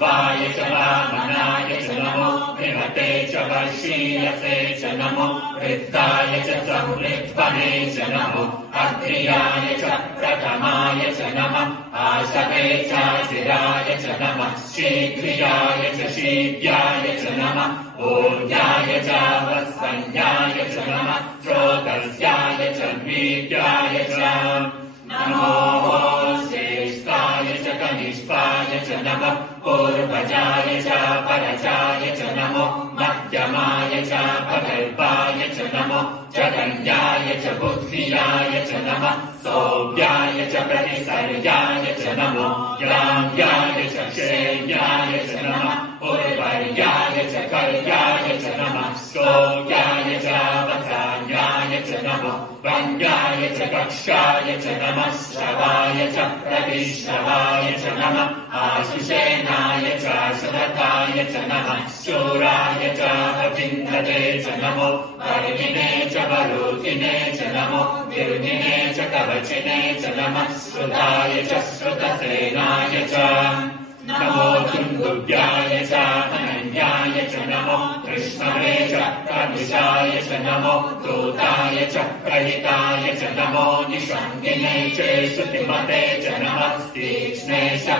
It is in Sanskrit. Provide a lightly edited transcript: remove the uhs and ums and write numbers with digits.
वाय च वामनाय च नमो विमते च वर्षीयसे च नमो वृद्धाय च संवृद्धने च नमो अग्र्याय च प्रथमाय च नमः आशवे चाचिराय च नमः शीघ्रियाय च शीघ्राय च नमः ऊर्ध्याय च वस्वन्याय च नमः श्रोतस्याय च वीर्याय च नमो श्रेष्ठाय च कनिष्ठाय च नमः पूर्वजाय च परजाय च नमो मध्यमाय च भगल्पाय च नमो जगन्याय च बुद्धियाय च नमः सौव्याय च प्रतिसर्याय च नमो ग्राम्याय च श्रेयाय च नमः उर्वर्याय च कर्याय च नमः शौर्याय च वसान्याय च नमो वन्याय च कक्षाय च नमः श्रवाय च प्रतिश्रवाय च नमः आशिषेनाय च शरथाय च नमः शूराय च अभिन्दते च नमो वर्णिने च वरोधिने च नमो निर्दिने च कवचिने च नमः श्रुताय च श्रुतसेनाय च नमो दुन्दुभ्याय च अनन्याय च नमो कृष्णवे च प्रविशाय च नमो दूताय च प्रहिताय च नमो निषङ्गिने च श्रुतिमते च नमः तीक्ष्णे च